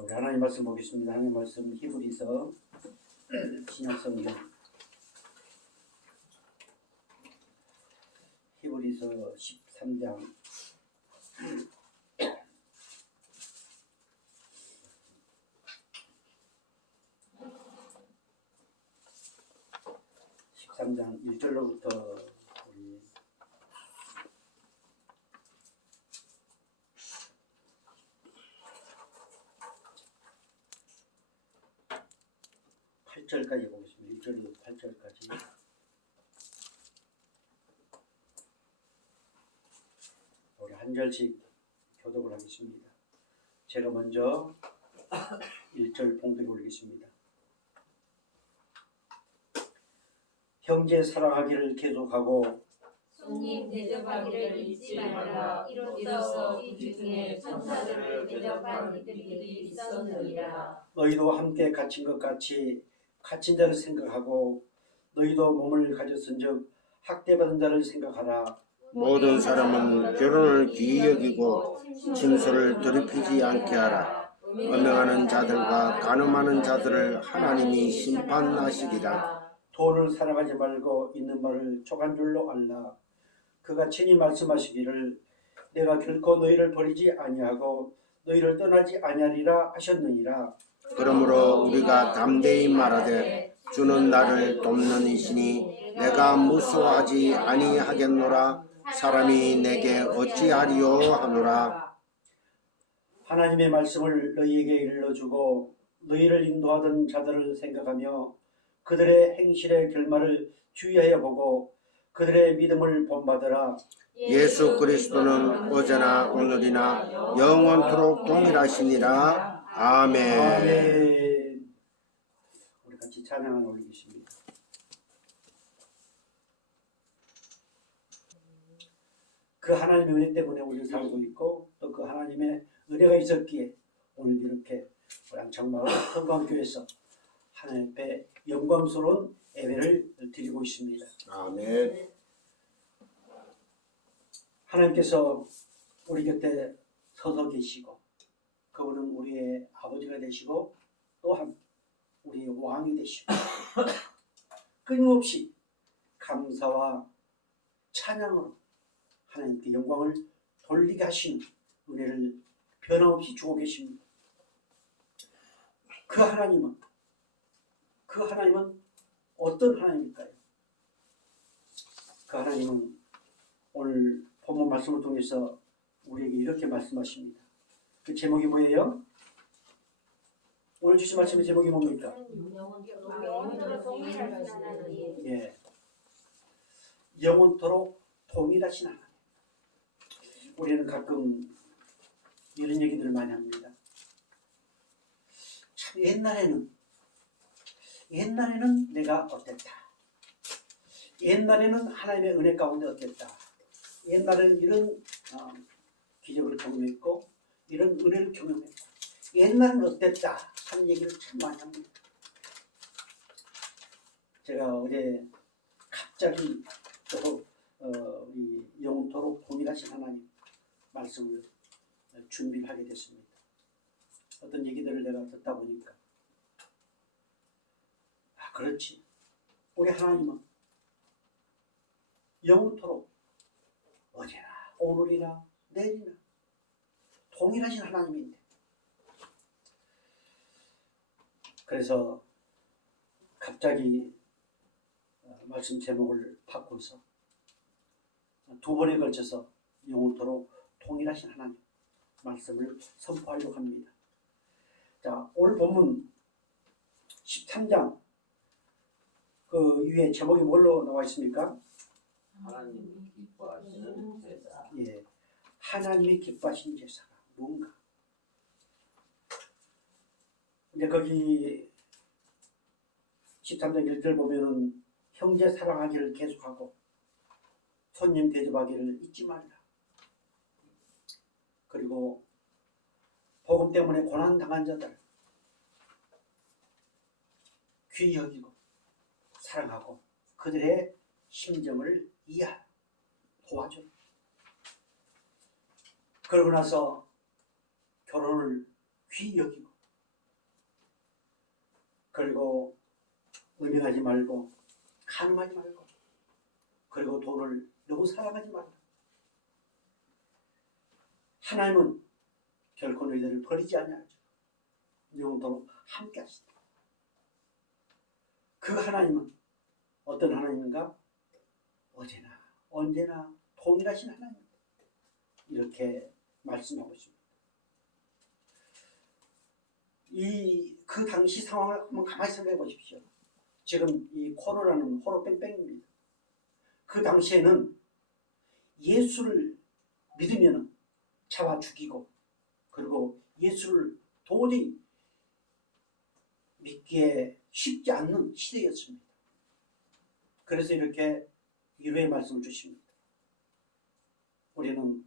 우리 하나님 말씀 보겠습니다. 하나님 말씀 히브리서 신약성경 히브리서 13장 1절로부터 우리 8절까지 보겠습니다. 1절부터 8절까지. 우리 한 절씩 교독을 하겠습니다. 제가 먼저 1절 봉독해 올리겠습니다. 형제 사랑하기를 계속하고 손님 대접하기를 잊지 말라. 이로써 우리 중에 천사들을 대접한 이들이 있었느니라. 너희도 함께 갇힌 것 같이 갇힌 자를 생각하고 너희도 몸을 가졌은즉 학대받은 자를 생각하라. 모든 사람은 결혼을 귀히 여기고 침소를 더럽히지 않게 하라. 음행하는 자들과 간음하는 자들을 하나님이 심판하시리라. 돈을 사랑하지 말고 있는 말을 족한 줄로 알라. 그가 친히 말씀하시기를 내가 결코 너희를 버리지 아니하고 너희를 떠나지 아니하리라 하셨느니라. 그러므로 우리가 담대히 말하되 주는 나를 돕는 이시니 내가 무서워하지 아니하겠노라. 사람이 내게 어찌하리요 하노라. 하나님의 말씀을 너희에게 일러주고 너희를 인도하던 자들을 생각하며 그들의 행실의 결말을 주의하여 보고 그들의 믿음을 본받으라. 예수 그리스도는 어제나 오늘이나 영원토록 동일하시니라. 아멘. 아멘. 우리 같이 찬양을 올리겠습니다. 그 하나님의 은혜 때문에 우리는 살고 있고 또 그 하나님의 은혜가 있었기에 오늘 이렇게 우리 안창마을 성광교회에서 하나님 앞에 영광스러운 예배를 드리고 있습니다. 아멘. 하나님께서 우리 곁에 서서 계시고 그분은 우리의 아버지가 되시고 또한 우리의 왕이 되시고 끊임없이 감사와 찬양으로 하나님께 영광을 돌리게 하시는 은혜를 변함없이 주고 계십니다. 그 하나님은 어떤 하나님일까요? 그 하나님은 오늘 본문 말씀을 통해서 우리에게 이렇게 말씀하십니다. 그 제목이 뭐예요? 오늘 주신 말씀의 제목이 뭡니까? 영원토록 동일하신 하나님. 예, 영원토록 동일하신 하나님. 우리는 가끔 이런 얘기들을 많이 합니다. 참 옛날에는 내가 어땠다. 옛날에는 하나님의 은혜 가운데 어땠다. 옛날에는 이런 기적을 경험했고 이런 은혜를 경험했고 옛날은 어땠다 하는 얘기를 참 많이 합니다. 제가 어제 갑자기 또 이 영원토록 동일하신 하나님 말씀을 준비를 하게 됐습니다. 어떤 얘기들을 내가 듣다 보니까 그렇지. 우리 하나님은 영원토록 어제나 오늘이나 내일이나 동일하신 하나님인데 그래서 갑자기 말씀 제목을 바꿔서 두 번에 걸쳐서 영원토록 동일하신 하나님 말씀을 선포하려고 합니다. 자, 오늘 본문 13장 그 위에 제목이 뭘로 나와 있습니까? 하나님이 기뻐하시는 제사. 예, 하나님이 기뻐하시는 제사가 뭔가? 근데 거기 13장 1절 보면은 형제 사랑하기를 계속하고 손님 대접하기를 잊지 말라. 그리고 복음 때문에 고난당한 자들 귀히 여기고 사랑하고 그들의 심정을 이해하라. 도와줘. 그러고 나서 결혼을 귀히 여기고 그리고 음행하지 말고 간음하지 말고 그리고 돈을 너무 사랑하지 말라. 하나님은 결코 너희들을 버리지 아니하죠. 영원토록 함께 하시다. 그 하나님은 어떤 하나님인가? 어제나 언제나 동일하신 하나님입니다. 이렇게 말씀하고 있습니다. 그 당시 상황을 한번 가만히 생각해 보십시오. 지금 이 코로나는 호로 뺑뺑입니다. 그 당시에는 예수를 믿으면 잡아 죽이고 그리고 예수를 도저히 믿기에 쉽지 않는 시대였습니다. 그래서 이렇게 위로의 말씀을 주십니다. 우리는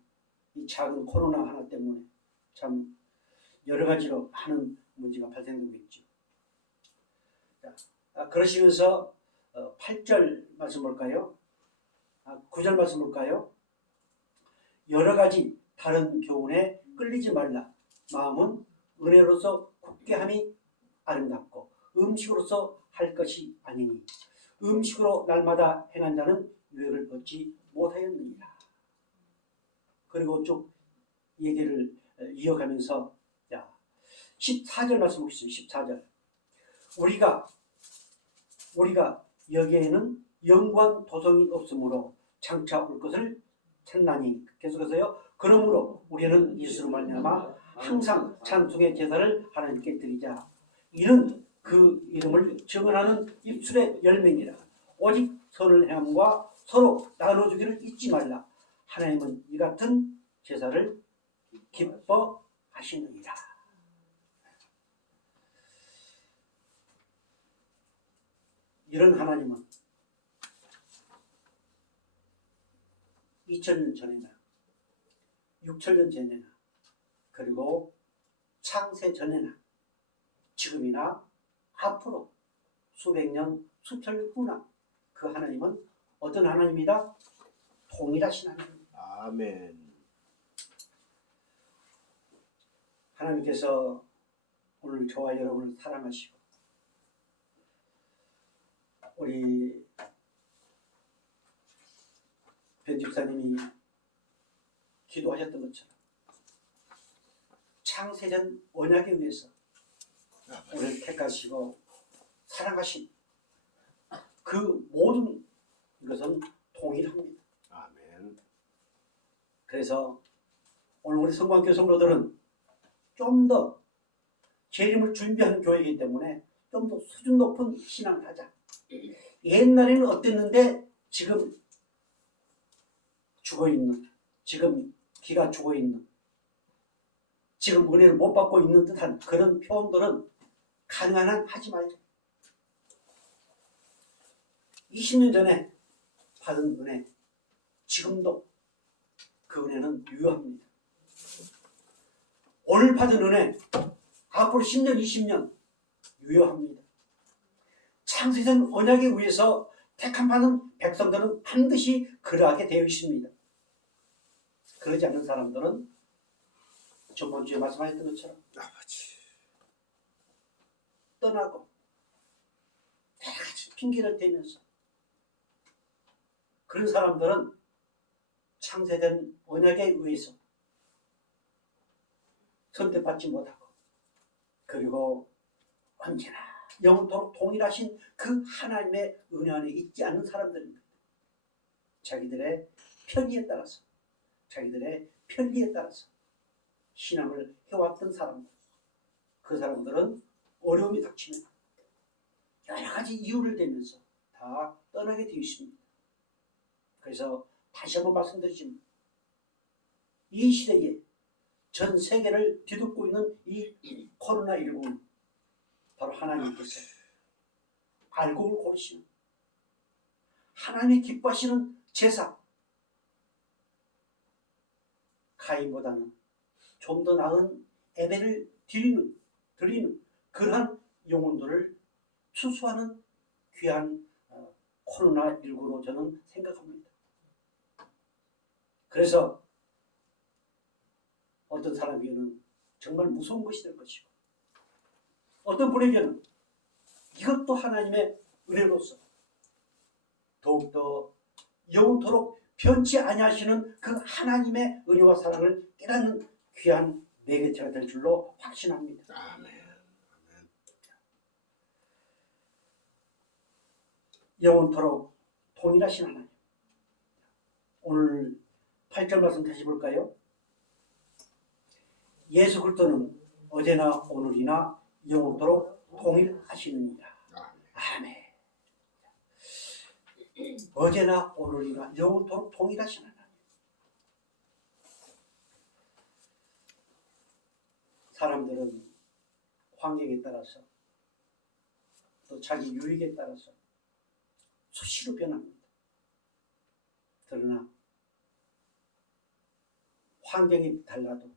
이 작은 코로나 하나 때문에 참 여러 가지로 많은 문제가 발생되고 있죠. 그러시면서 8절 말씀 볼까요? 9절 말씀 볼까요? 여러 가지 다른 교훈에 끌리지 말라. 마음은 은혜로서 굳게 함이 아름답고 음식으로서 할 것이 아니니 음식으로 날마다 행한 자는 유익을 얻지 못하였느니라. 그리고 쭉 얘기를 이어가면서 14절 말씀 보겠습니다. 14절 우리가 여기에는 영광 도성이 없으므로 장차 올 것을 찾나니 계속해서요. 그러므로 우리는 예수로 말미암아 항상 찬송의 제사를 하나님께 드리자. 이는 그 이름을 증언하는 입술의 열매니라. 오직 선을 행함과 서로 나눠주기를 잊지 말라. 하나님은 이 같은 제사를 기뻐하시느니라. 이런 하나님은 2000년 전에나 6000년 전에나 그리고 창세 전에나 지금이나 앞으로 수백 년 수천 후나 그 하나님은 어떤 하나님이다? 동일하신 하나님입니다. 아멘. 하나님께서 오늘 저와 여러분을 사랑하시고 우리 변 집사님이 기도하셨던 것처럼 창세전 언약에 의해서 우리를 택하시고 사랑하신 그 모든 것은 동일합니다. 아멘. 그래서 오늘 우리 성광교 성도들은 좀 더 재림을 준비하는 교회이기 때문에 좀 더 수준 높은 신앙을 하자. 옛날에는 어땠는데 지금 죽어있는, 지금 기가 죽어있는, 지금 은혜를 못 받고 있는 듯한 그런 표현들은 가능한 한 하지 말자. 20년 전에 받은 은혜, 지금도 그 은혜는 유효합니다. 오늘 받은 은혜, 앞으로 10년, 20년 유효합니다. 창세전 언약에 의해서 택함받은 백성들은 반드시 그러하게 되어 있습니다. 그러지 않는 사람들은 저번주에 말씀하셨던 것처럼 아버지. 떠나고 여러 가지 핑계를 대면서 그런 사람들은 창세된 언약에 의해서 선택받지 못하고 그리고 언제나 영원토록 동일하신 그 하나님의 은혜 안에 있지 않는 사람들입니다. 자기들의 편의에 따라서 자기들의 편리에 따라서 신앙을 해왔던 사람들, 그 사람들은 어려움이 닥치면 여러 가지 이유를 대면서 다 떠나게 되어 있습니다. 그래서 다시 한번 말씀드리지만 이 시대에 전 세계를 뒤덮고 있는 이 코로나19는 바로 하나님께서 알곡을 고르시는 하나님이 기뻐하시는 제사, 가인보다는 좀 더 나은 예배를 드리는 그러한 영혼들을 추수하는 귀한 코로나19로 저는 생각합니다. 그래서 어떤 사람에게는 정말 무서운 것이 될 것이고 어떤 분에게는 이것도 하나님의 은혜로서 더욱더 영원토록 변치 아니하시는 그 하나님의 은혜와 사랑을 깨닫는 귀한 매개체가 될 줄로 확신합니다. 아멘. 영원토록 동일하신 하나님. 오늘 8절 말씀 다시 볼까요? 예수 그리스도는 어제나 오늘이나 영원토록 동일하시느니라. 아멘. 어제나 오늘이나 영원토록 동일하신 하나님. 사람들은 환경에 따라서 또 자기 유익에 따라서 수시로 변합니다. 그러나 환경이 달라도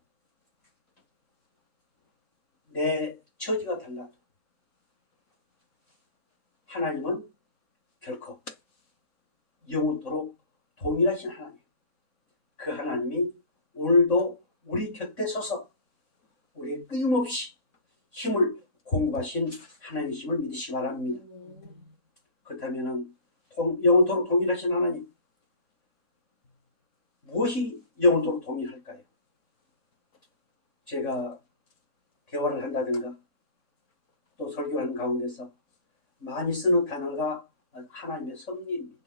내 처지가 달라도 하나님은 결코 영원토록 동일하신 하나님. 그 하나님이 오늘도 우리 곁에 서서 우리 끊임없이 힘을 공급하신 하나님이심을 믿으시기 바랍니다. 그렇다면 영원토록 동일하신 하나님, 무엇이 영원토록 동일할까요? 제가 대화를 한다든가 또 설교하는 가운데서 많이 쓰는 단어가 하나님의 섭리입니다.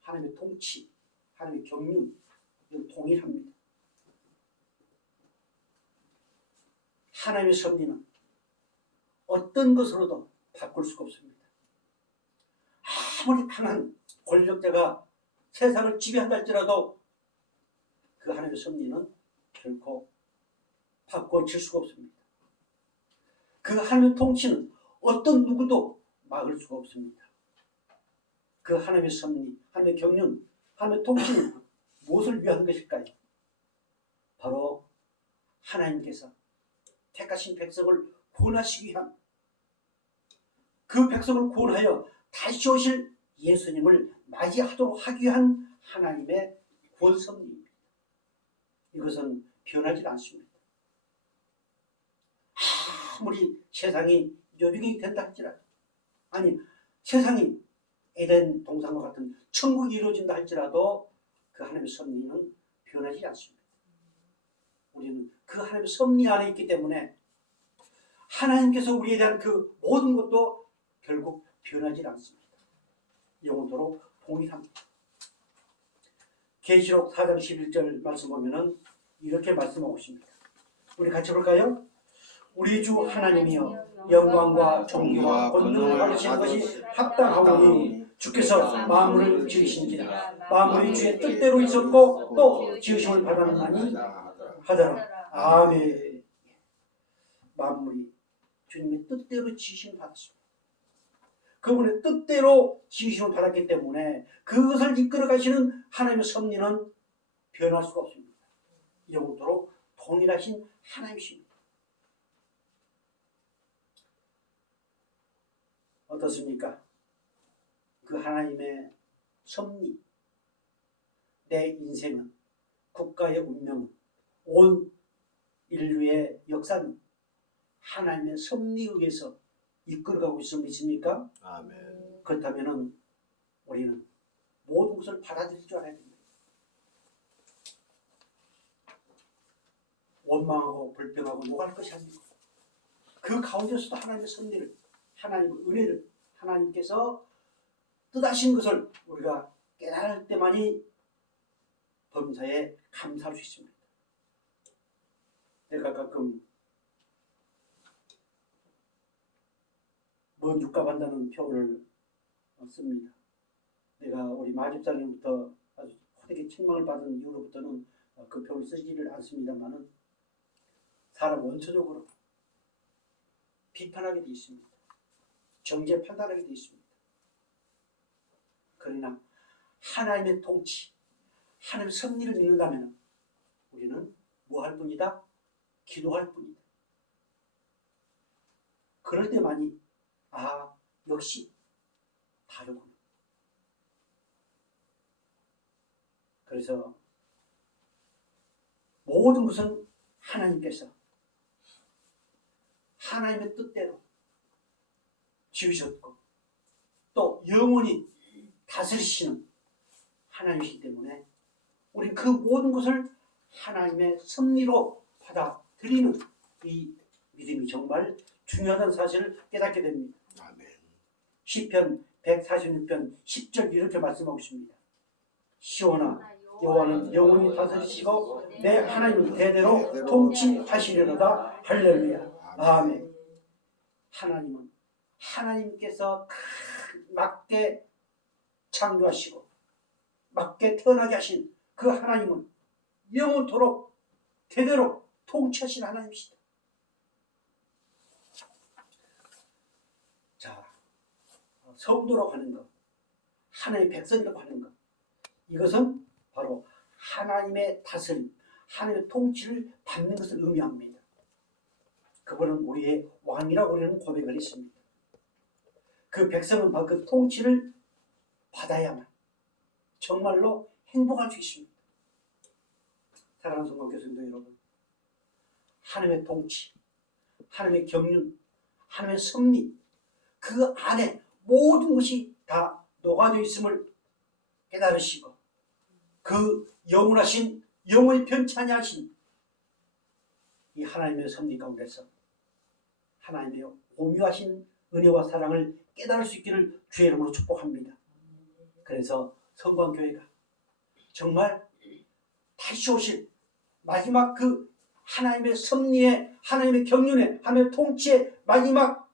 하나님의 통치, 하나님의 경륜, 이건 동일합니다. 하나님의 섭리는 어떤 것으로도 바꿀 수가 없습니다. 아무리 강한 권력자가 세상을 지배한다 할지라도 그 하나님의 섭리는 결코 바꿔질 수가 없습니다. 그 하나님의 통치는 어떤 누구도 막을 수가 없습니다. 그 하나님의 섭리, 하나님의 경륜, 하나님의 통치는 무엇을 위한 것일까요? 바로 하나님께서 택하신 백성을 구원하시기 위한, 그 백성을 구원하여 다시 오실 예수님을 맞이하도록 하기 위한 하나님의 구원 섭리입니다. 이것은 변하지 않습니다. 아무리 세상이 요동이 된다 할지라도, 아니 세상이 에덴 동산과 같은 천국이 이루어진다 할지라도 그 하나님의 섭리는 변하지 않습니다. 우리는 그 하나님의 섭리 안에 있기 때문에 하나님께서 우리에 대한 그 모든 것도 결국 변하지 않습니다. 영원토록 동일합니다. 계시록 4장 11절 말씀 보면은 이렇게 말씀하고 있습니다. 우리 같이 볼까요? 우리 주 하나님이여, 영광과 존귀와 권능을 받으시는 것이 합당하오니 주께서 만물을 지으신지라. 만물이 주의 뜻대로 있었고 또 지으심을 받았나니 하더라. 아멘. 만물이 주님의 뜻대로 지으심을 받았습니다. 그분의 뜻대로 지으심을 받았기 때문에 그것을 이끌어 가시는 하나님의 섭리는 변할 수가 없습니다. 영원토록 동일하신 하나님이십니다. 어떻습니까? 그 하나님의 섭리, 내 인생은, 국가의 운명은, 온 인류의 역사는 하나님의 섭리에 의해서 이끌어가고 있음을 믿습니까? 아멘. 그렇다면 우리는 모든 것을 받아들일 줄 알아야 됩니다. 원망하고 불평하고 욕할 것이 아니고 그 가운데서도 하나님의 섭리를, 하나님의 은혜를, 하나님께서 뜻하신 것을 우리가 깨달을 때만이 범사에 감사할 수 있습니다. 내가 가끔 먼 육갑한다는 표현을 씁니다. 내가 우리 마집사님부터 아주 호되게 책망을 받은 이후로부터는 그 표현을 쓰지를 않습니다만은 사람 원초적으로 비판하게 돼 있습니다. 정죄 판단하게 돼 있습니다. 그러나 하나님의 통치, 하나님의 섭리를 믿는다면 우리는 뭐 할 뿐이다? 기도할 뿐이다. 그럴 때만이 역시 다르구나. 그래서 모든 것은 하나님께서 하나님의 뜻대로 지으셨고 또 영원히 다스리시는 하나님이시기 때문에 우리 그 모든 것을 하나님의 섭리로 받아들이는 이 믿음이 정말 중요하다는 사실을 깨닫게 됩니다. 아멘. 시편 146편 10절 이렇게 말씀하고 있습니다. 시온아 여호와는 영원히 다스리시고 내 하나님은 대대로 통치하시려다. 할렐루야. 아멘. 하나님은 하나님께서 맞게 창조하시고 맞게 태어나게 하신 그 하나님은 영원토록 대대로 통치하신 하나님이시다. 자, 성도라고 하는 것, 하나님의 백성이라고 하는 것, 이것은 바로 하나님의 다스림, 하나님의 통치를 받는 것을 의미합니다. 그분은 우리의 왕이라고 우리는 고백을 했습니다. 그 백성은 바로 그 통치를 받아야만 정말로 행복할 수 있습니다. 사랑하는 성도 교수님도 여러분, 하나님의 통치, 하나님의 경륜, 하나님의 섭리, 그 안에 모든 것이 다 녹아져 있음을 깨달으시고 그 영원하신 영원히 변치 아니하신 이 하나님의 섭리 가운데서 하나님의 오묘하신 은혜와 사랑을 깨달을 수 있기를 주의 이름으로 축복합니다. 그래서 성광교회가 정말 다시 오실 마지막 그 하나님의 섭리의, 하나님의 경륜의, 하나님의 통치의 마지막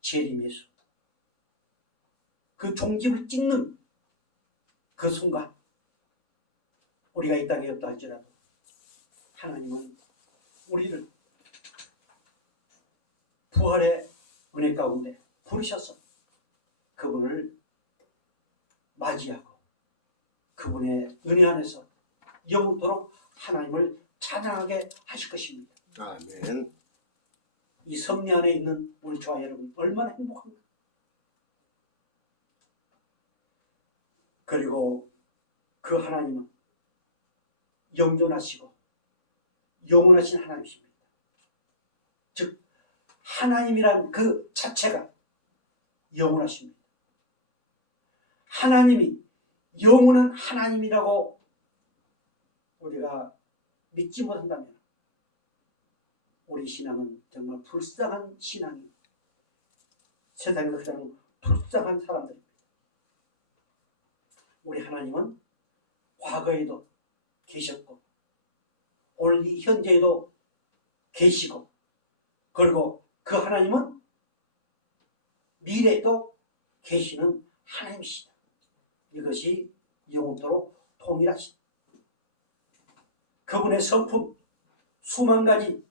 재림예수, 그 종집을 찍는 그 순간 우리가 이 땅에 없다 할지라도 하나님은 우리를 부활의 은혜 가운데 부르셔서 그분을 맞이하고 그분의 은혜 안에서 영원토록 하나님을 찬양하게 하실 것입니다. 아멘. 이 섭리 안에 있는 우리 저와 여러분 얼마나 행복합니까? 그리고 그 하나님은 영존하시고 영원하신 하나님이십니다. 즉 하나님이란 그 자체가 영원하십니다. 하나님이 영원한 하나님이라고 우리가 믿지 못한다면 우리 신앙은 정말 불쌍한 신앙이 세상에서 가장 불쌍한 사람들입니다. 우리 하나님은 과거에도 계셨고 오늘 이 현재에도 계시고 그리고 그 하나님은 미래에도 계시는 하나님이시다. 이것이 영원토록 통일하신 그분의 성품 수만 가지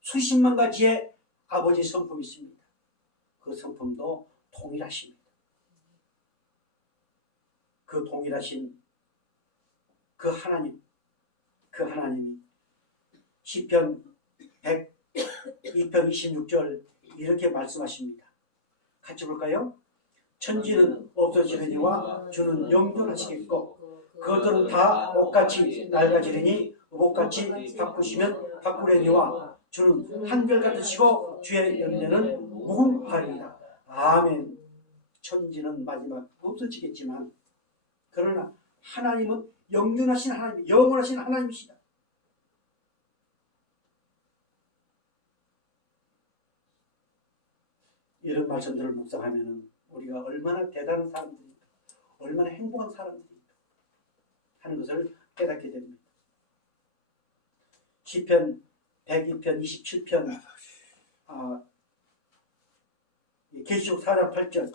수십만 가지의 아버지 성품이 있습니다. 그 성품도 통일하십니다. 그 통일하신 그 하나님, 그 하나님이 시편 102편 26절 이렇게 말씀하십니다. 같이 볼까요? 천지는 없어지려니와 주는 영존하시겠고 그것들은 다 옷같이 낡아지려니 옷같이 바꾸시면 바꾸려니와 주는 한결같으시고 주의 연대는 무궁하리이다. 아멘. 천지는 마지막 없어지겠지만 그러나 하나님은 영존하신 하나님, 영원하신 하나님이시다. 이런 말씀들을 묵상하면 우리가 얼마나 대단한 사람들인가, 얼마나 행복한 사람들인가 하는 것을 깨닫게 됩니다. 시편 102편 27편 계시록 4장 8절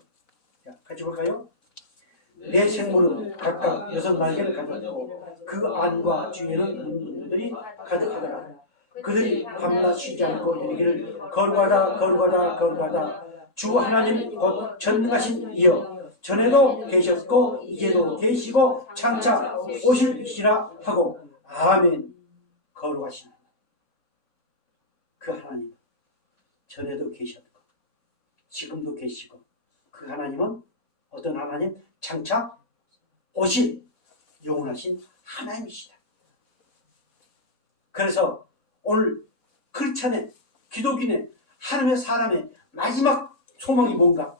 같이 볼까요? 내 생물은 각각 6날개를 가졌고 그 안과 주위에는 문들이 가득하더라. 그들이 밤낮 쉬지 않고 이르기를 거룩하다 거룩하다 거룩하다 주 하나님 곧 전능하신 이여 전에도 계셨고 이제도 계시고 장차 오실시라 하고 아멘. 거룩하신 그 하나님 전에도 계셨고 지금도 계시고 그 하나님은 어떤 하나님? 장차 오실 영원하신 하나님이시다. 그래서 오늘 크리스찬의 기독인의 하나님의 사람의 마지막 소망이 뭔가?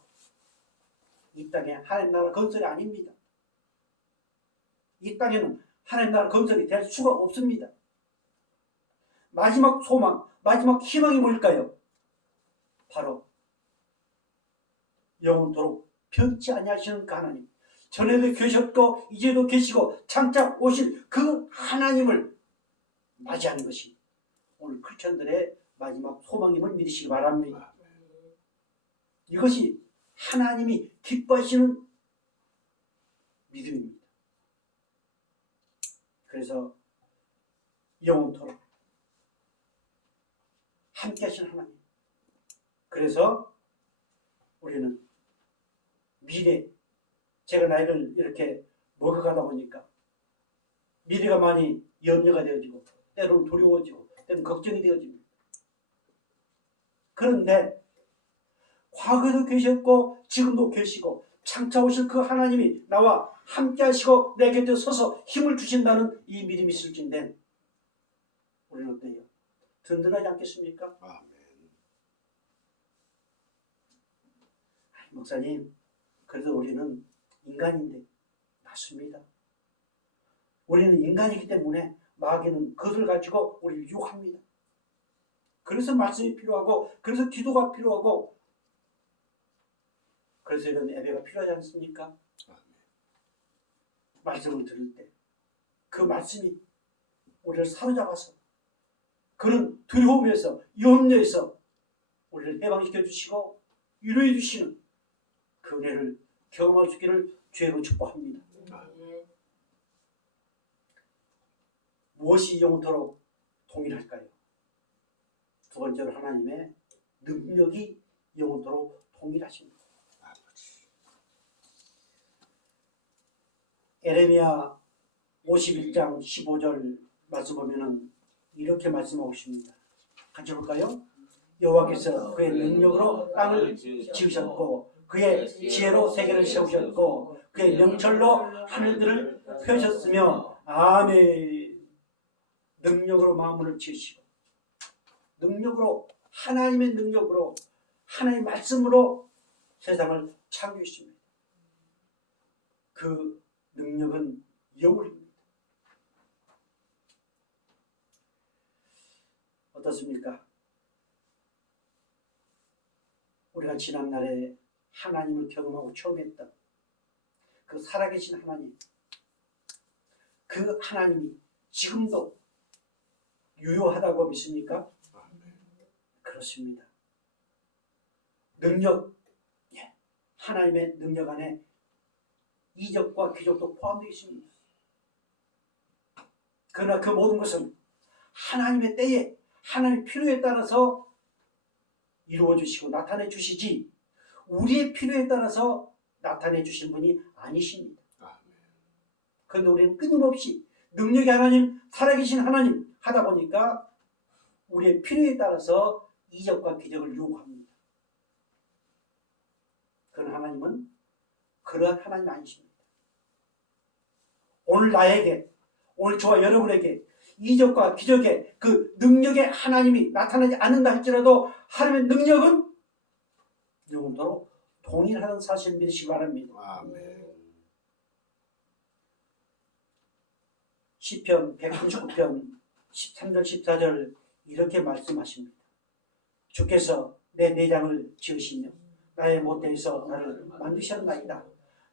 이 땅에 하나님 나라 건설이 아닙니다. 이 땅에는 하나님 나라 건설이 될 수가 없습니다. 마지막 소망, 마지막 희망이 뭘까요? 바로 영원토록 변치 아니하시는 그 하나님, 전에도 계셨고 이제도 계시고 장차 오실 그 하나님을 맞이하는 것이 오늘 크리스천들의 마지막 소망임을 믿으시기 바랍니다. 이것이 하나님이 기뻐하시는 믿음입니다. 그래서 영원토록 함께 하시는 하나님. 그래서 우리는 미래, 제가 나이를 이렇게 먹어가다 보니까 미래가 많이 염려가 되어지고 때로는 두려워지고 때로는 걱정이 되어집니다. 그런데 과거에도 계셨고 지금도 계시고 장차 오실 그 하나님이 나와 함께 하시고 내 곁에 서서 힘을 주신다는 이 믿음이 있을진데 우리는 어때요? 든든하지 않겠습니까? 아멘. 목사님, 그래도 우리는 인간인데 맞습니다. 우리는 인간이기 때문에 마귀는 그것을 가지고 우리를 유혹합니다. 그래서 말씀이 필요하고 그래서 기도가 필요하고 그래서 이런 예배가 필요하지 않습니까? 말씀을 들을 때 그 말씀이 우리를 사로잡아서 그런 두려움에서 염려에서 우리를 해방시켜 주시고 위로해 주시는 그 은혜를 경험할 수 있기를 주의로 축복합니다. 무엇이 영원토록 동일할까요? 두 번째로 하나님의 능력이 영원토록 동일하십니다. 에레미야 51장 15절 말씀 보면은 이렇게 말씀하고 있습니다. 같이 볼까요? 여호와께서 그의 능력으로 땅을 지으셨고 그의 지혜로 세계를 세우셨고 그의 명철로 하늘들을 펴셨으며 아멘. 능력으로 만물을 지으시고 능력으로 하나님의 능력으로 하나님의 말씀으로 세상을 창조했습니다. 그 능력은 영원입니다. 어떻습니까? 우리가 지난날에 하나님을 경험하고 체험했던 그 살아계신 하나님, 그 하나님이 지금도 유효하다고 믿습니까? 그렇습니다. 능력, 하나님의 능력 안에 이적과 기적도 포함되어 있습니다. 그러나 그 모든 것은 하나님의 때에 하나님의 필요에 따라서 이루어 주시고 나타내 주시지 우리의 필요에 따라서 나타내 주신 분이 아니십니다. 그런데 우리는 끊임없이 능력의 하나님, 살아계신 하나님 하다 보니까 우리의 필요에 따라서 이적과 기적을 요구합니다. 그런 하나님은 그러한 하나님 아니십니다. 오늘 나에게, 오늘 저와 여러분에게 이적과 기적의 그 능력의 하나님이 나타나지 않는다 할지라도 하나님의 능력은 영원토록 동일하다는 사실을 믿으시기 바랍니다. 아멘. 시편 139편 13절 14절 이렇게 말씀하십니다. 주께서 내 내장을 지으시며 나의 모태에서 나를 만드셨나이다.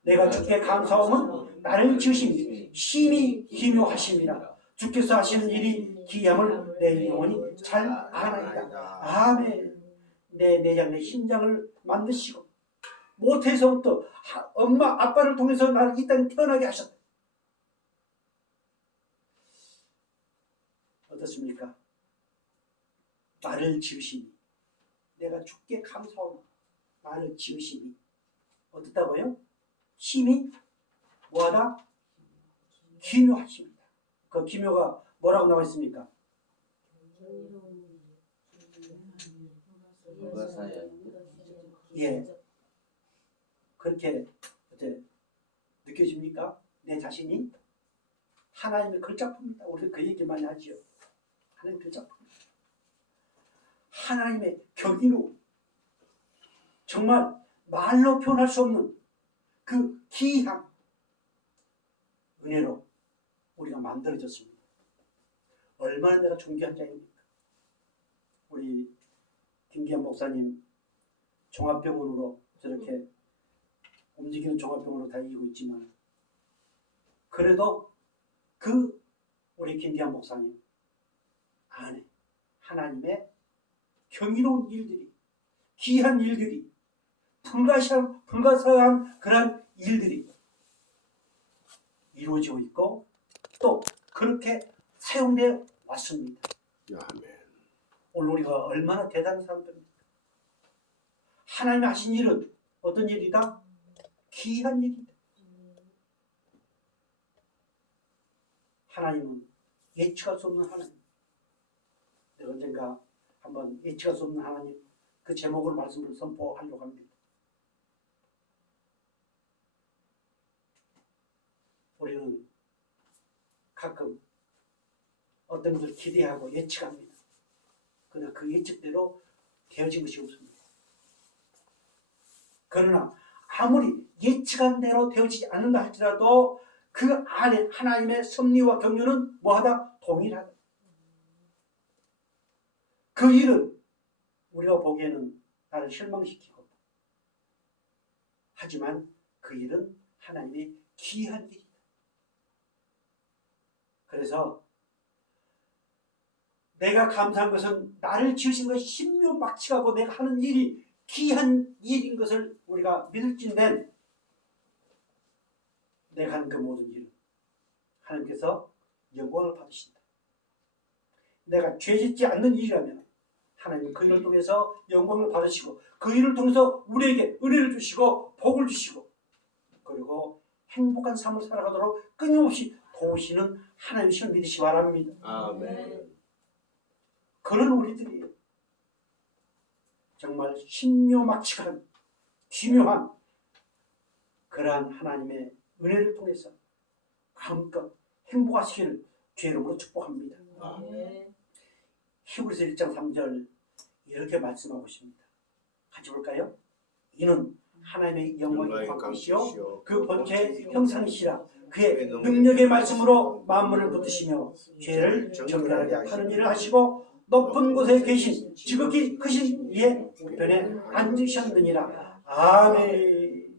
내가 주께 감사함은 나를 지으심이 심히 기묘하심이라. 주께서 하시는 일이 기함을 내 영혼이 잘 아나이다. 아멘. 내 내장 내 심장을 만드시고 모태에서부터 엄마 아빠를 통해서 나를 이 땅에 태어나게 하셨다. 어떻습니까? 나를 지으시니 내가 주께 감사하고 나를 지으시니 어떻다고요? 힘이 뭐하다? 기묘하십니다. 그 기묘가 뭐라고 나와 있습니까? 예, 그렇게 느껴집니까? 내 자신이 하나님의 글작품입니다. 우리 그 얘기 많이 하죠. 하나님의 글작품. 하나님의 경이로 정말 말로 표현할 수 없는 그 귀한 은혜로 우리가 만들어졌습니다. 얼마나 내가 존귀한 자입니까? 우리 김기현 목사님 종합병원으로 저렇게 움직이는 종합병원으로 다니고 있지만 그래도 그 우리 김기현 목사님 안에 하나님의 경이로운 일들이 귀한 일들이 불가사의한 그런 일들이 이루어지고 있고 또 그렇게 사용되어 왔습니다. 아멘. 오늘 우리가 얼마나 대단한 사람들입니까? 하나님이 하신 일은 어떤 일이다? 귀한 일이다. 하나님은 예측할 수 없는 하나님. 내가 언젠가 한번 예측할 수 없는 하나님 그 제목으로 말씀을 선포하려고 합니다. 우리는 가끔 어떤 것을 기대하고 예측합니다. 그러나 그 예측대로 되어진 것이 없습니다. 그러나 아무리 예측한 대로 되어지지 않는다 할지라도 그 안에 하나님의 섭리와 경륜은 뭐하다? 동일하다. 그 일은 우리가 보기에는 나를 실망시키고 하지만 그 일은 하나님의 귀한 일이다. 그래서 내가 감사한 것은 나를 지으신 것이 신묘막측하고 내가 하는 일이 귀한 일인 것을 우리가 믿을진된 내가 하는 그 모든 일은 하나님께서 영광을 받으신다. 내가 죄짓지 않는 일이라면 하나님은 그 일을 통해서 영광을 받으시고 그 일을 통해서 우리에게 은혜를 주시고 복을 주시고 그리고 행복한 삶을 살아가도록 끊임없이 도우시는 하나님이심을 믿으시기 바랍니다. 아멘. 그런 우리들이 정말 신묘막측한 기묘한 그러한 하나님의 은혜를 통해서 마음껏 행복하시기를 주의 이름으로 축복합니다. 아멘. 히브리서 1장 3절 이렇게 말씀하고 있습니다. 같이 볼까요? 이는 하나님의 영광의 광이시요 그 본체의 형상이시라 그의 능력의 말씀으로 만물을 붙드시며 죄를 정결하게 하는 일을 하시고 높은 곳에 계신 지극히 크신 이의 우편에 앉으셨느니라. 아멘.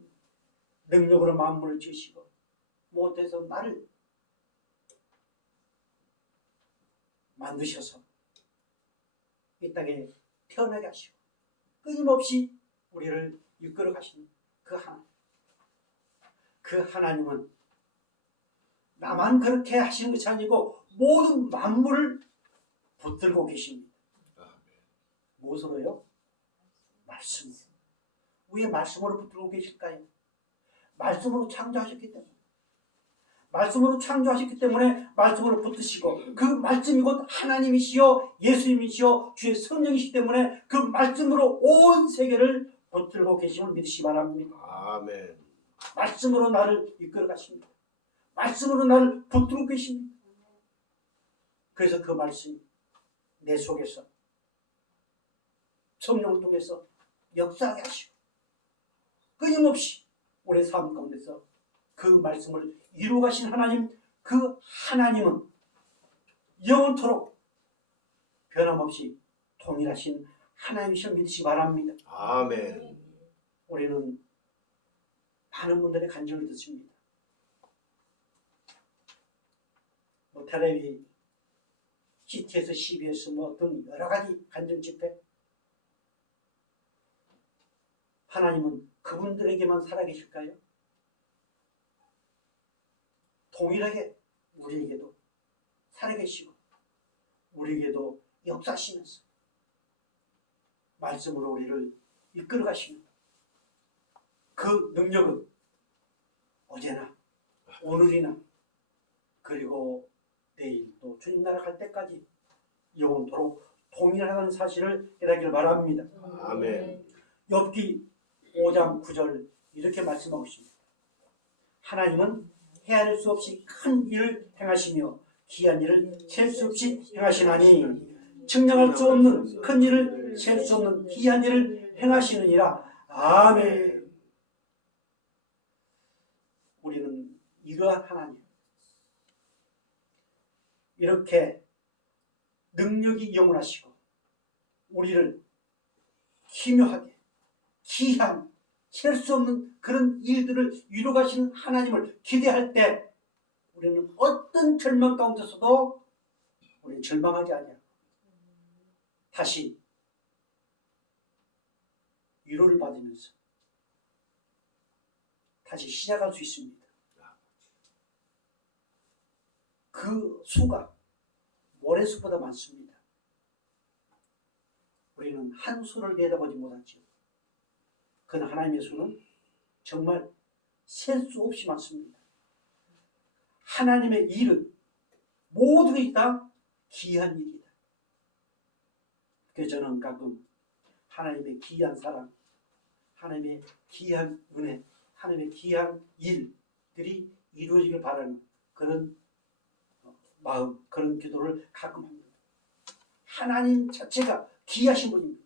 능력으로 만물을 지으시고 못해서 나를 만드셔서 이 땅에 태어나게 하시고 끊임없이 우리를 이끌어 가시는 그 하나님. 그 하나님은 나만 그렇게 하시는 것이 아니고 모든 만물을 붙들고 계십니다. 무엇으로요? 말씀으로. 왜 말씀으로 붙들고 계실까요? 말씀으로 창조하셨기 때문에. 말씀으로 창조하셨기 때문에 말씀으로 붙드시고 그 말씀이 곧 하나님이시여 예수님이시여 주의 성령이시기 때문에 그 말씀으로 온 세계를 붙들고 계심을 믿으시기 바랍니다. 아멘. 말씀으로 나를 이끌어 가십니다. 말씀으로 나를 붙들고 계십니다. 그래서 그 말씀이 내 속에서 성령을 통해서 역사하게 하시고 끊임없이 우리의 삶 가운데서 그 말씀을 이루어 가신 하나님, 그 하나님은 영원토록 변함없이 동일하신 하나님이심을 믿으시기 바랍니다. 아멘. 우리는 많은 분들의 간증을 듣습니다. 텔레비, CTS, CBS 등 여러 가지 간증 집회. 하나님은 그분들에게만 살아계실까요? 동일하게 우리에게도 살아계시고 우리에게도 역사하시면서 말씀으로 우리를 이끌어 가십니다. 그 능력은 어제나 오늘이나 그리고 내일 또 주님 나라 갈 때까지 영원토록 동일하다는 사실을 깨닫기를 바랍니다. 아멘. 욥기 5장 9절 이렇게 말씀하고 있습니다. 하나님은 헤아릴 수 없이 큰 일을 행하시며 귀한 일을 셀 수 없이 행하시나니 측량할 수 없는 큰 일을 셀 수 없는 귀한 일을 행하시느니라. 아멘. 우리는 이러한 하나님, 이렇게 능력이 영원하시고 우리를 기묘하게 귀한 셀 수 없는 그런 일들을 이루가시는 하나님을 기대할 때 우리는 어떤 절망 가운데서도 우리는 절망하지 않아요. 다시 위로를 받으면서 다시 시작할 수 있습니다. 그 수가 모래수보다 많습니다. 우리는 한 수를 내다보지 못하지요. 그 하나님의 수는 정말 셀 수 없이 많습니다. 하나님의 일은 모든 것이 다 귀한 일이다. 그래서 저는 가끔 하나님의 귀한 사랑, 하나님의 귀한 은혜, 하나님의 귀한 일들이 이루어지길 바라는 그런 마음, 그런 기도를 가끔 합니다. 하나님 자체가 귀하신 분입니다.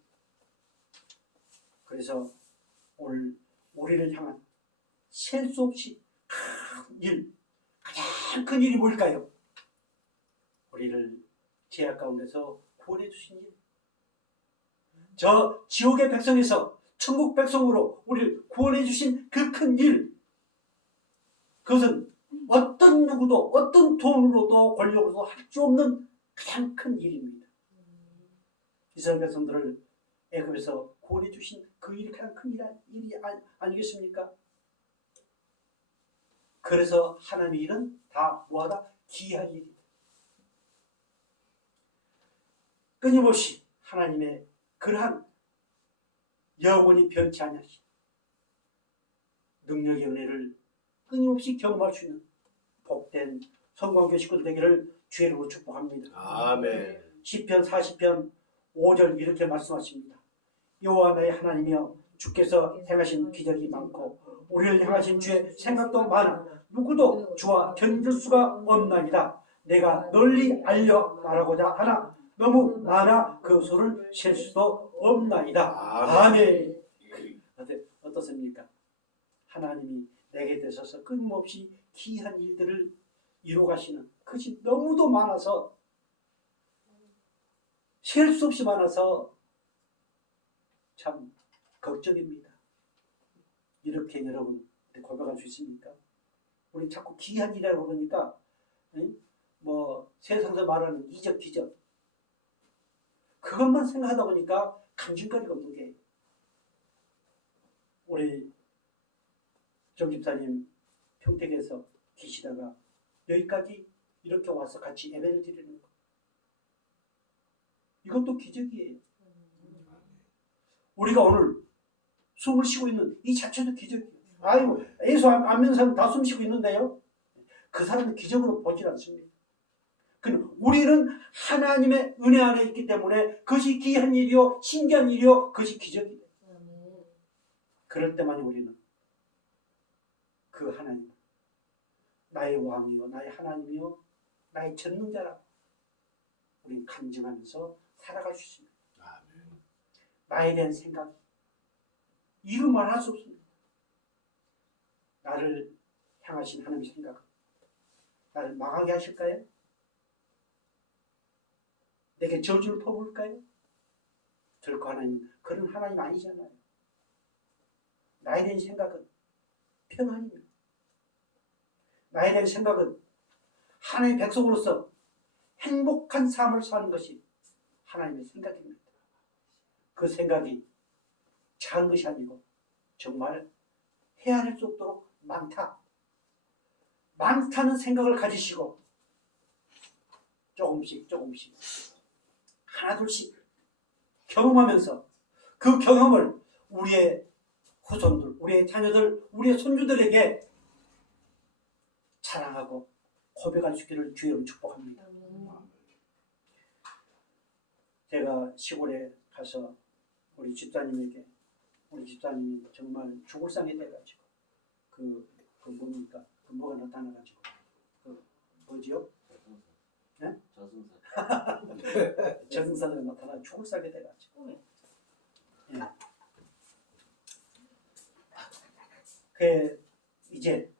그래서 오늘 우리를 향한 셀 수 없이 큰 일, 가장 큰 일이 뭘까요? 우리를 죄악 가운데서 구원해 주신 일. 저 지옥의 백성에서 천국 백성으로 우리를 구원해 주신 그 큰 일. 그것은 어떤 누구도 어떤 돈으로도 권력으로도 할 수 없는 가장 큰 일입니다. 이스라엘 백성들을 애굽에서 구원해 주신 그 일이 가장 큰 일이 아니겠습니까? 그래서 하나님의 일은 다 뭐하다? 귀한 일이다. 끊임없이 하나님의 그러한 영원히 변치 않으신 능력의 은혜를 끊임없이 경험할 수 있는 복된 성광교 식구들 되기를 주의 이름으로 축복합니다. 아멘. 시편 40편 5절 이렇게 말씀하십니다. 여호와 나의 하나님이여 주께서 행하신 기적이 많고 우리를 향하신 주의 생각도 많아 누구도 주와 견딜 수가 없나이다. 내가 널리 알려 말하고자 하나 너무 많아 그 수를 셀 수도 없나이다. 아멘. 어떻습니까? 하나님이 내게 되셔서 끊임없이 귀한 일들을 이루가시는 그것이 너무도 많아서 셀 수 없이 많아서 참 걱정입니다. 이렇게 여러분 고백할 수 있습니까? 우리 자꾸 귀한 일이라고 그러니까 뭐 세상에서 말하는 이적 기적 그것만 생각하다 보니까 감진거리가 없는 게 우리 정 집사님 평택에서 계시다가 여기까지 이렇게 와서 같이 예배를 드리는 거 이것도 기적이에요. 우리가 오늘 숨을 쉬고 있는 이 자체도 기적이에요. 아이고 예수 안 믿는 사람 다 숨 쉬고 있는데요. 그 사람은 기적으로 보질 않습니다. 우리는 하나님의 은혜 안에 있기 때문에 그것이 귀한 일이요 신기한 일이요 그것이 기적이에요. 그럴 때만 우리는 그 하나님 나의 왕이요 나의 하나님이요 나의 전능자라 우리는 간증하면서 살아갈 수 있습니다. 아멘. 나에 대한 생각 이루 말할 수 없습니다. 나를 향하신 하나님의 생각 나를 망하게 하실까요? 내게 저주를 퍼부을까요? 결코 하나님 그런 하나님 아니잖아요. 나에 대한 생각은 평안입니다. 나에 대한 생각은 하나님의 백성으로서 행복한 삶을 사는 것이 하나님의 생각입니다. 그 생각이 작은 것이 아니고 정말 헤아릴 수 없도록 많다는 생각을 가지시고 조금씩 하나둘씩 경험하면서 그 경험을 우리의 후손들, 우리의 자녀들, 우리의 손주들에게 자랑하고 고백할 수 있기를 주여 축복합니다. 제가 시골에 가서 우리 집사님이 정말 죽을 상이 돼가지고 그 뭡니까? 그 뭐가 나타나가지고 그 뭐지요? 네? 저승사자가 나타나 죽을 상이 돼가지고 예. 그 이제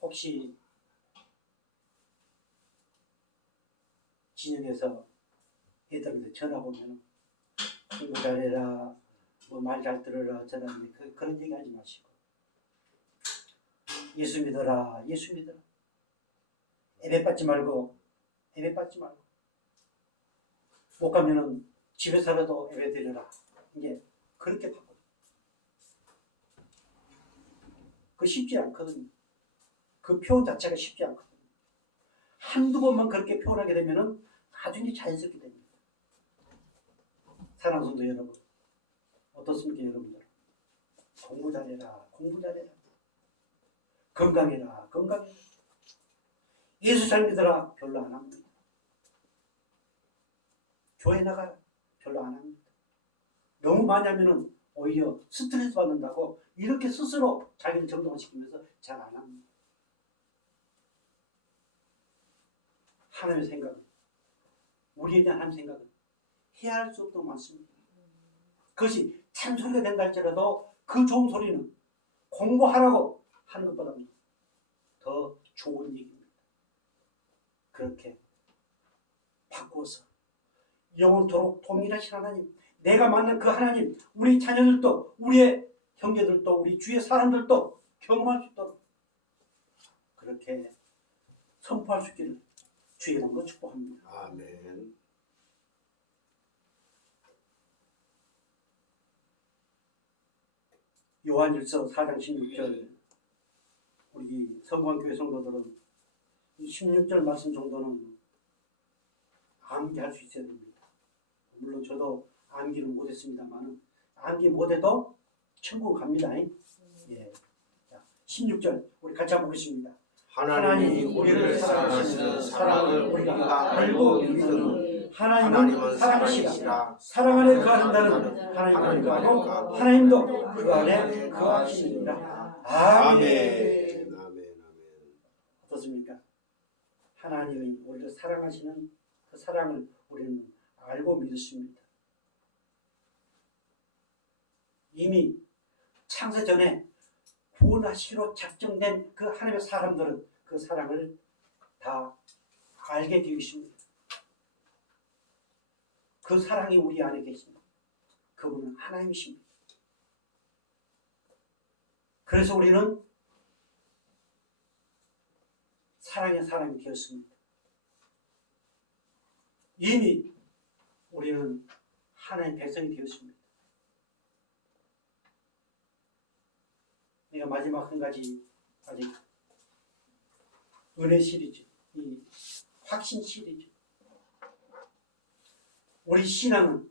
혹시 진영에서 애들한테 전화 오면 공부 잘해라, 뭐 말 잘 들어라 전화하는데 그런 얘기 하지 마시고 예수 믿어라, 예수 믿어라. 예배 받지 말고 예배 받지 말고 못 가면은 집에서라도 예배 드려라. 이게 그렇게 바꿔. 그 쉽지 않거든요. 그 표현 자체가 쉽지 않거든요. 한두 번만 그렇게 표현하게 되면은 나중에 자연스럽게 됩니다. 사랑하는 성도 여러분, 어떻습니까, 여러분들? 공부 잘해라, 공부 잘해라. 건강해라, 건강해라. 예수 잘 믿어라, 별로 안 합니다. 교회 나가라, 별로 안 합니다. 너무 많이 하면은 오히려 스트레스 받는다고 이렇게 스스로 자기를 정정시키면서 잘 안 합니다. 하나님의 생각은, 우리에 대한 하나님의 생각은 해야 할 수 없도록 많습니다. 그것이 참소리가 된다 할지라도 그 좋은 소리는 공부하라고 하는 것보다 더 좋은 얘기입니다. 그렇게 바꾸어서 영원토록 동일하신 하나님, 내가 만난 그 하나님, 우리 자녀들도, 우리의 형제들도, 우리 주위의 사람들도 경험할 수 있도록 그렇게 선포할 수 있기를 주의 이름으로 축복합니다. 아멘. 요한일서 4장 16절, 우리 성광교회 성도들은 이 16절 말씀 정도는 암기할 수 있어야 됩니다. 물론 저도 암기는 못했습니다만 암기 못해도 천국 갑니다. 예. 자, 16절 우리 같이 한번 보겠습니다. 하나님이 우리를 사랑하시는 사랑을 우리가 알고 믿으니 하나님은 사랑이시라. 사랑 안에 거하신다는 하나님 안에 거하고 하나님도 그 안에 거하시느니라. 아멘. 아멘. 아멘. 어떻습니까? 하나님이 우리를 사랑하시는 그 사랑을 우리는 알고 믿습니다. 이미 창세 전에 구원하시기로 작정된 그 하나님의 사람들은 그 사랑을 다 알게 되어 있습니다. 그 사랑이 우리 안에 계십니다. 그분은 하나님이십니다. 그래서 우리는 사랑의 사람이 되었습니다. 이미 우리는 하나님의 백성이 되었습니다. 내가 마지막 한 가지 아직 은혜 시리즈, 이 확신 시리즈. 우리 신앙은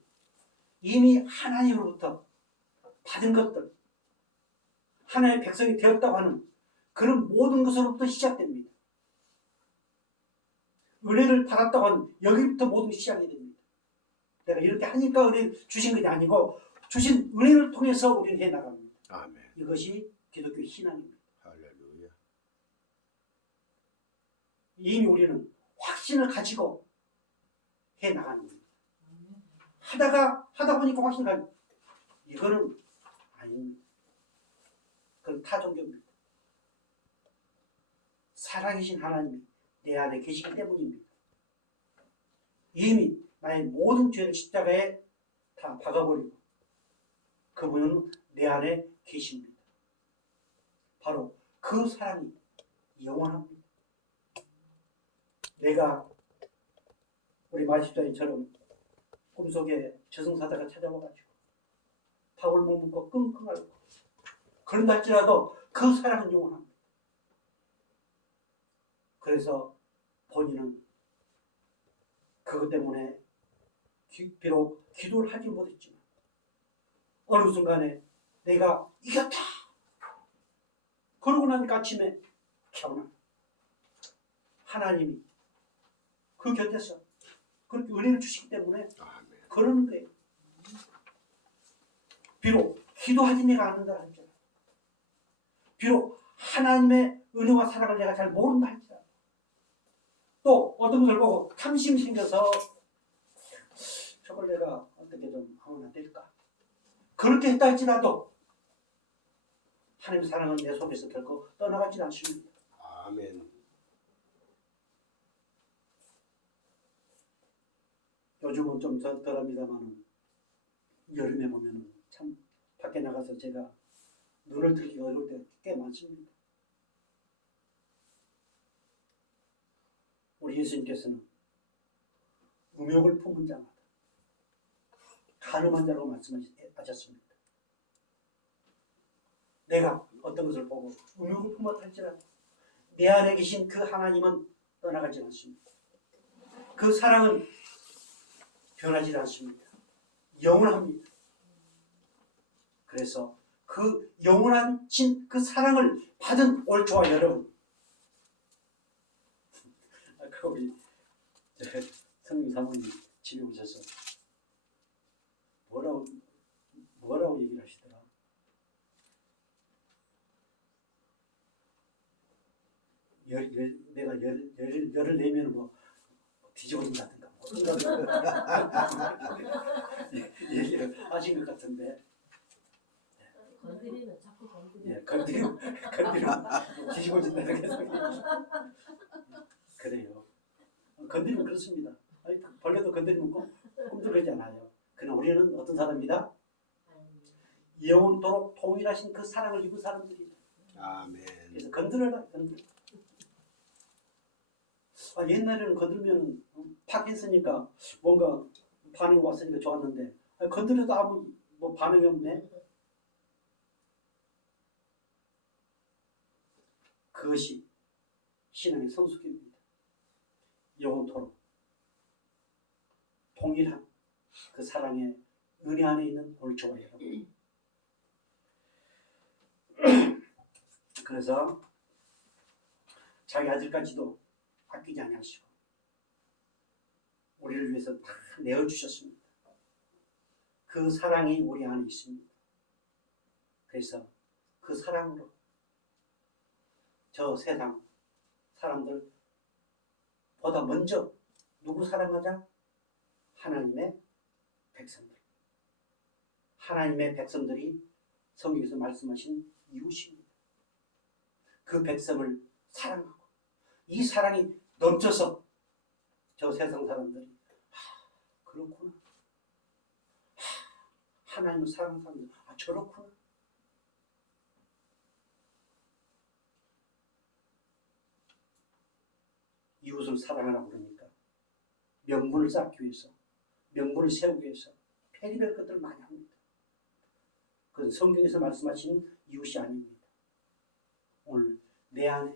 이미 하나님으로부터 받은 것들, 하나님의 백성이 되었다고 하는 그런 모든 것으로부터 시작됩니다. 은혜를 받았다고 하는 여기부터 모든 시작이 됩니다. 내가 이렇게 하니까 은혜 주신 것이 아니고 주신 은혜를 통해서 우리는 해나갑니다. 아멘. 이것이 기독교 신앙입니다. 할렐루야. 이미 우리는 확신을 가지고 해나가는 겁니다. 하다 보니까 확신을 가지고 이거는 아닙니다. 그건 타종교입니다. 살아계신 하나님이 내 안에 계시기 때문입니다. 이미 나의 모든 죄를 십자가에 다 박아버리고 그분은 내 안에 계십니다. 바로 그 사랑이 영원합니다. 내가 우리 마십자님처럼 꿈속에 저승사자가 찾아와가지고 밥을 못 먹고 끙끙 앓고 그런다 할지라도 그 사랑은 영원합니다. 그래서 본인은 그것 때문에 비록 기도를 하지 못했지만 어느 순간에 내가 이겼다! 그러고 나니까 아침에 깨어나 하나님이 그 곁에서 그렇게 은혜를 주시기 때문에 아멘. 그러는 거예요. 비록 기도하지 내가 않는다 할지라도 비록 하나님의 은혜와 사랑을 내가 잘 모른다 할지라도 또 어떤 것을 보고 탐심이 생겨서 저걸 내가 어떻게 좀 하면 안 될까? 그렇게 했다 할지라도 하나님의 사랑은 내 속에서 결코 떠나가지 않습니다. 아멘. 요즘은 좀 덜합니다만 여름에 보면은 참 밖에 나가서 제가 눈을 들기 어려울 때 꽤 많습니다. 우리 예수님께서는 음욕을 품은 자마다 가늠한 자라고 말씀하셨습니다. 내가 어떤 것을 보고 음욕을 품었다 할지라도 내 안에 계신 그 하나님은 떠나가지 않습니다. 그 사랑은 변하지 않습니다. 영원합니다. 그래서 그 영원한 그 사랑을 받은 올초와 여러분, 아까 우리 성민 사모님 집에 오셔서 뭐라고 얘기를 하시더라. 내가 열을 내면 뭐 뒤집어진다든가 뭐 얘기를 하신 것 같은데, 건드리는 자꾸 건드리는. 예, 건드리면 뒤집어진다는 게 그래요. 건드리면 그렇습니다. 아니, 벌레도 건드리면 꿈틀거리지 않아요. 그러나 우리는 어떤 사람입니다? 영원토록 통일하신 그 사랑을 입은 사람들이에요. 아멘. 그래서 건드려라. 옛날에는 건들면 팍했으니까 뭔가 반응이 왔으니까 좋았는데, 건드려도 아무 뭐 반응이 없네. 그것이 신앙의 성숙입니다. 영원토록 통일한 그 사랑의 은혜 안에 있는 올초와 여러분. 그래서 자기 아들까지도 아끼지 아니하시고 우리를 위해서 다 내어주셨습니다. 그 사랑이 우리 안에 있습니다. 그래서 그 사랑으로 저 세상 사람들 보다 먼저 누구 사랑하자? 하나님의 백성들. 하나님의 백성들이 성경에서 말씀하신 이웃입니다. 그 백성을 사랑하고 이 사랑이 넘쳐서 저 세상 사람들이 그렇구나. 하나님을 사랑하는 사람들 저렇구나. 이웃을 사랑하라고 그러니까 명분을 쌓기 위해서, 명분을 세우기 위해서 별의별 것들을 많이 합니다. 그건 성경에서 말씀하신 이웃이 아닙니다. 오늘 내 안에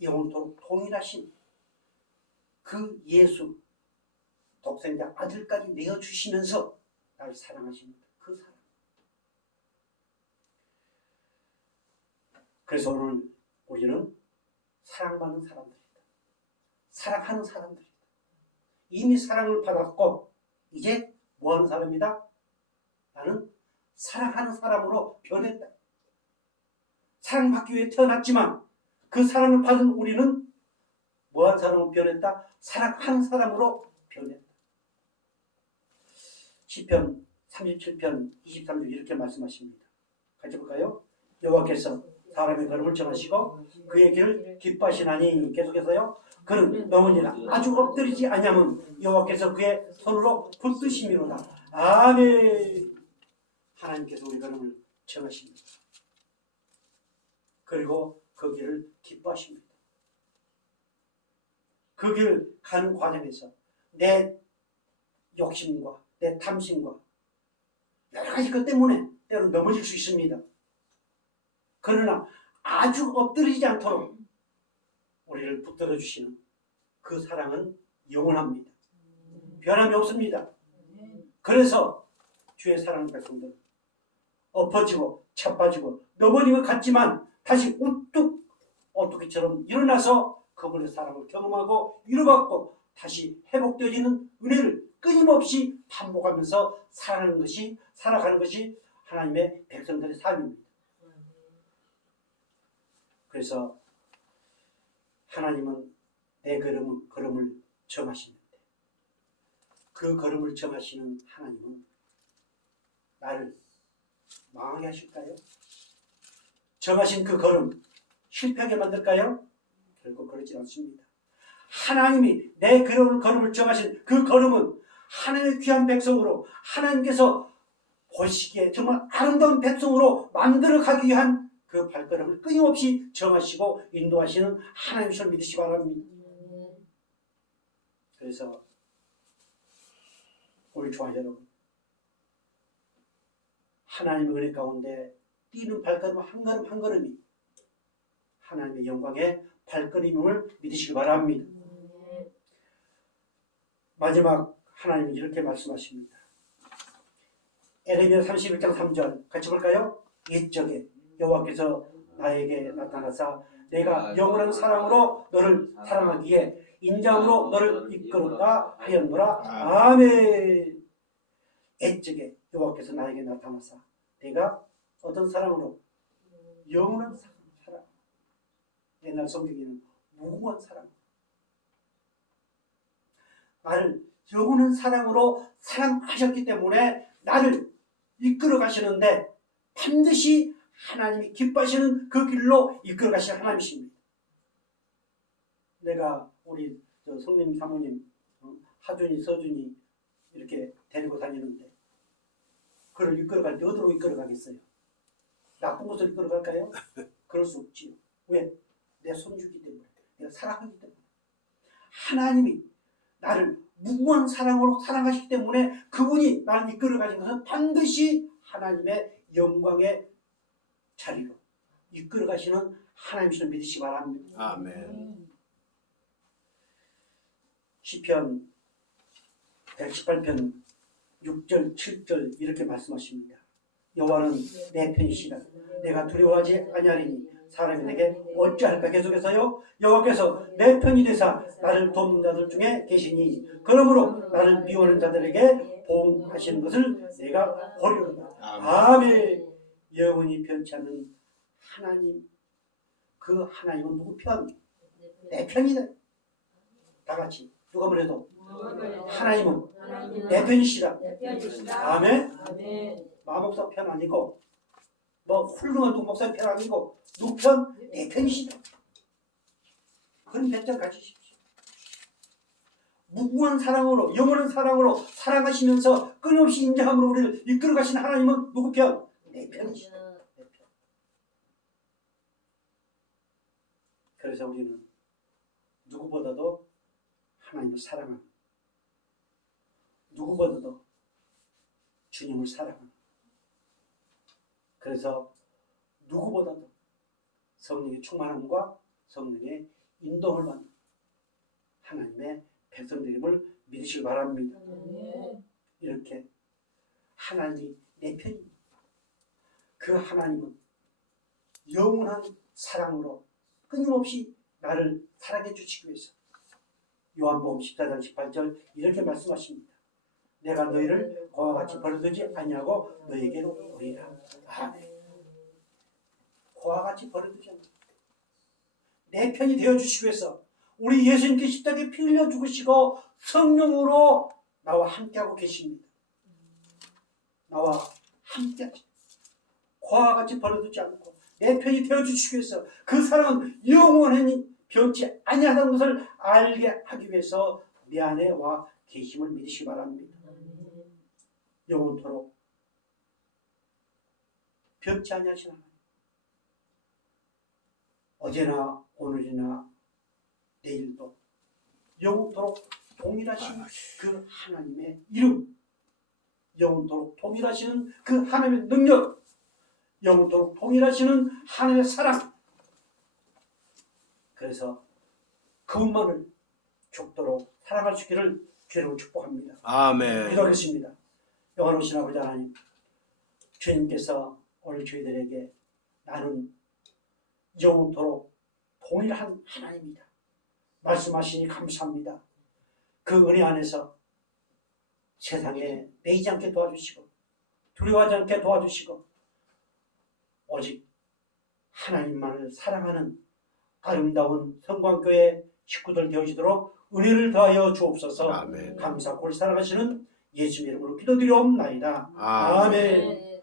영원토록 통일하신 그 예수 독생자 아들까지 내어주시면서 나를 사랑하신 그 사랑. 그래서 오늘 우리는 사랑받는 사람들이다. 사랑하는 사람들이다. 이미 사랑을 받았고 이제 뭐하는 사람이다? 나는 사랑하는 사람으로 변했다. 사랑받기 위해 태어났지만 그 사랑을 받은 우리는 뭐한 사람으로 변했다? 사랑하는 사람으로 변했다. 시편 37편 23절 이렇게 말씀하십니다. 같이 볼까요? 여호와께서 사람의 걸음을 정하시고 그의 길을 기뻐하시나니, 계속해서요. 그는 영원히나 아주 엎드리지 아니하면 여호와께서 그의 손으로 붙드심이로다. 아멘. 하나님께서 우리 걸음을 정하십니다. 그리고 그 길을 기뻐하십니다. 그 길 가는 과정에서 내 욕심과 내 탐심과 여러 가지 것 때문에 때로 넘어질 수 있습니다. 그러나 아주 엎드리지 않도록 우리를 붙들어 주시는 그 사랑은 영원합니다. 변함이 없습니다. 그래서 주의 사랑하는 백성들 엎어지고 차빠지고 넘어진 것 같지만 다시 우뚝 오토기처럼 일어나서 그분의 사랑을 경험하고 위로받고 다시 회복되어지는 은혜를 끊임없이 반복하면서 살아가는 것이 하나님의 백성들의 삶입니다. 그래서 하나님은 내 걸음을 정하시는데 그 걸음을 정하시는 하나님은 나를 망하게 하실까요? 정하신 그 걸음 실패하게 만들까요? 결국 그렇지 않습니다. 하나님이 내 걸음을 정하신 그 걸음은 하나님의 귀한 백성으로 하나님께서 보시기에 정말 아름다운 백성으로 만들어 가기 위한 그 발걸음을 끊임없이 정하시고 인도하시는 하나님을 믿으시기 바랍니다. 그래서 우리 좋아요 여러분, 하나님의 은혜 가운데 뛰는 발걸음 한 걸음 한 걸음이 하나님의 영광의 발걸음임을 믿으시기 바랍니다. 마지막 하나님이 이렇게 말씀하십니다. 에레미야 31장 3절 같이 볼까요? 이적에 여호와께서 나에게 나타나사 내가 영원한 사랑으로 너를 사랑하기에 인자함으로 너를 이끌었다 하였노라. 아멘. 이적에 여호와께서 나에게 나타나사 내가 어떤 사랑으로? 영원한 사랑. 옛날 성경에는 무궁한 사랑. 나를 영원한 사랑으로 사랑하셨기 때문에 나를 이끌어 가시는데 반드시 하나님이 기뻐하시는 그 길로 이끌어 가시는 하나님이십니다. 내가 우리 성님 사모님 하준이 서준이 이렇게 데리고 다니는데 그를 이끌어 갈 때 어디로 이끌어 가겠어요? 나쁜 곳으로 이끌어 갈까요? 그럴 수 없지요. 왜? 내 손주기 때문에, 내가 사랑하기 때문에. 하나님이 나를 무궁한 사랑으로 사랑하시기 때문에 그분이 나를 이끌어 가신 것은 반드시 하나님의 영광의 자리로 이끌어 가시는 하나님이심을 믿으시기 바랍니다. 아멘. 시편 118편 6절 7절 이렇게 말씀하십니다. 여호와는 내 편이시라 내가 두려워하지 아니하리니 사람이 내게 어찌할까. 계속해서요. 여호와께서 내 편이 되사 나를 돕는 자들 중에 계시니 그러므로 나를 미워하는 자들에게 보응하시는 것을 내가 보리로다. 아멘. 영원히 변치 않는 하나님, 그 하나님은 누구 편? 내 편이다. 다 같이 누가 뭐래도 하나님은 내 편이시라. 아멘. 마목사 편 아니고 뭐 훌륭한 누구 목사 편 아니고 누구 편? 내 편이시다. 그런 배짱 가지십시오. 무궁한 사랑으로 영원한 사랑으로 사랑하시면서 끊임없이 인자함으로 우리를 이끌어 가시는 하나님은 누구 편? 내 편이시다. 내 편. 그래서 우리는 누구보다도 하나님을 사랑하는, 누구보다도 주님을 사랑하는, 그래서 누구보다도 성령의 충만함과 성령의 인도를 받는 하나님의 백성들임을 믿으시기 바랍니다. 이렇게 하나님이 내 편입니다. 그 하나님은 영원한 사랑으로 끊임없이 나를 사랑해 주시기 위해서 요한복음 14장 18절 이렇게 말씀하십니다. 내가 너희를 고와 같이 버려두지 아니하고 너희에게로 오리라. 아멘. 고와 같이 버려두지 않고 내 편이 되어주시기 위해서 우리 예수님께 십자가에 피 흘려 죽으시고 성령으로 나와 함께하고 계십니다. 나와 함께 고와 같이 버려두지 않고 내 편이 되어주시기 위해서 그 사랑은 영원히 변치 아니하다는 것을 알게 하기 위해서 내 안에 와 계심을 믿으시기 바랍니다. 영원토록 변치 아니하신 하나님, 어제나 오늘이나 내일도 영원토록 동일하신 그 하나님의 이름, 영원토록 동일하시는 그 하나님의 능력, 영원토록 동일하시는 하나님의 사랑. 그래서 그분만을 죽도록 사랑할 수 있기를 주님으로 축복합니다. 아멘. 기도하겠습니다. 영원하신 아버지 하나님, 주님께서 오늘 저희들에게 나는 영원토록 동일한 하나님이다 말씀하시니 감사합니다. 그 은혜 안에서 세상에 매이지 않게 도와주시고 두려워하지 않게 도와주시고 오직 하나님만을 사랑하는 아름다운 성광교회 식구들 되어지도록 은혜를 더하여 주옵소서. 아멘. 감사하고 살아가시는 예수 이름으로 기도드리옵나이다. 아멘. 아멘. 네.